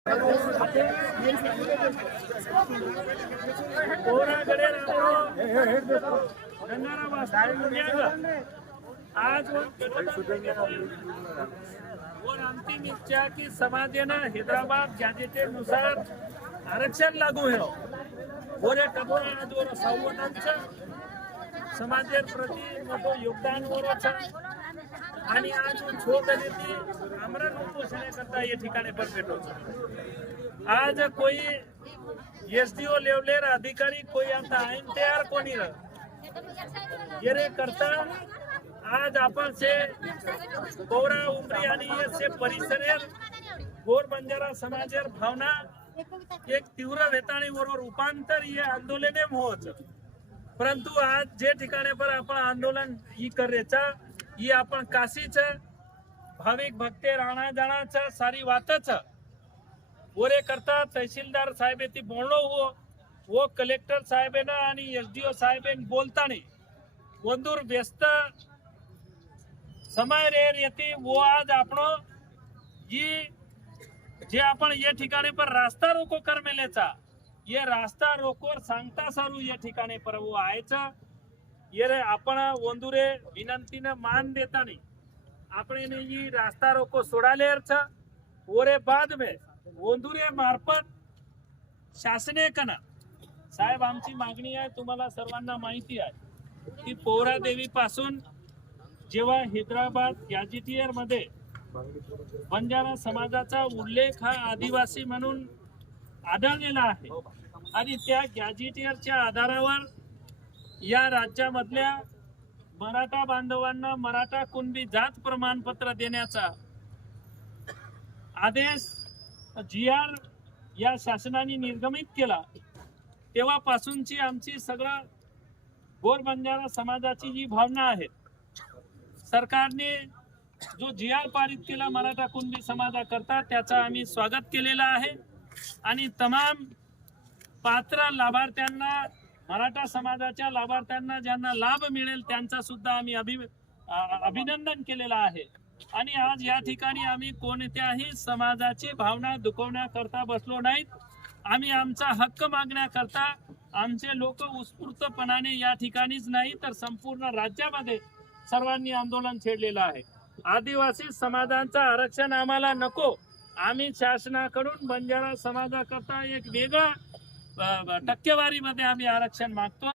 आज और अंतिम इच्छा की समाधीना हैदराबाद गॅजेटेनुसार आरक्षण लागू है गोरे कपड़ा आज और संवर्धनचं समाजेर प्रति मोठं योगदान करायचं आणि आज छोटनेती आमरण उपोषण करता ये ठिकाणी पर भेटोचं आज कोई एसडीओ लेवलेर अधिकारी कोई आता आईन तयार कोणी ये रे करता आज आपण से कोरा उमरी आणि से परिसरेर गोर बंजारा समाजेर भावना एक तीव्र वेताणी बरोबर रूपांतर ये आंदोलने होच परंतु आज जे ठिकाणी पर आपण आंदोलन ही करायचा ही आपण काशीचं भाविक भक्ते राणा जाण्याचं सारी वातच ओरे करता तहसीलदार साहेब ती बोलणं वो कलेक्टर साहेबांना आणि एसडीओ साहेबांनी बोलताना वंदूर व्यस्त समय रेर येते वो आज आपण ही जे आपण ये ठिकाणी पर रास्ता रोको कर मेलेचा ये रास्ता रोकोर सांगता सारू या ठिकाणी पर वो आयचा ये रे आपण वंदुरे विनंतीने मान देता नहीं अपने ने ये रास्ता रोको सोडालेरचा ओरे बाद में वंदुरे मार्फत शासने कना साहेब आमची मागणी आहे तुम्हाला सर्वांना माहिती आहे की पोहरा देवी पासून जेव्हा हैदराबाद गॅजेटियर मध्ये बंजारा समाजाचा उल्लेख हा आदिवासी म्हणून आढळलेला आहे आणि त्या गॅजेटियरच्या आधारावर या राज्यामधल्या मराठा बांधवांना मराठा कुणबी जात प्रमाणपत्र देण्याचा आदेश GR या शासनाने निर्गमित केला तेव्हापासूनची आमची सगळं गोर बंजारा समाजाची जी भावना आहे सरकारने जो GR पारित केला मराठा कुणबी समाजाकरता त्याचा आम्ही स्वागत केलेला आहे आणि तमाम पात्र लाभार्थ्यांना मराठा समाजाच्या लाभार्थ्यांना ज्यांना लाभ मिळेल त्यांचा सुद्धा आम्ही अभिनंदन केलेला आहे आणि आज या ठिकाणी आम्ही कोणत्याही समाजाची भावना दुखवण्याकरता बसलो नाहीत आम्ही आमचा हक्क मागण्याकरता आमचे लोक उत्स्फूर्तपणाने या ठिकाणीच नाही तर संपूर्ण राज्यामध्ये सर्वांनी आंदोलन छेडलेलं आहे आदिवासी समाजांचं आरक्षण आम्हाला नको आम्ही शासनाकडून बंजारा समाजाकरता एक वेगळा टक्केवारीमध्ये आम्ही आरक्षण मागतो।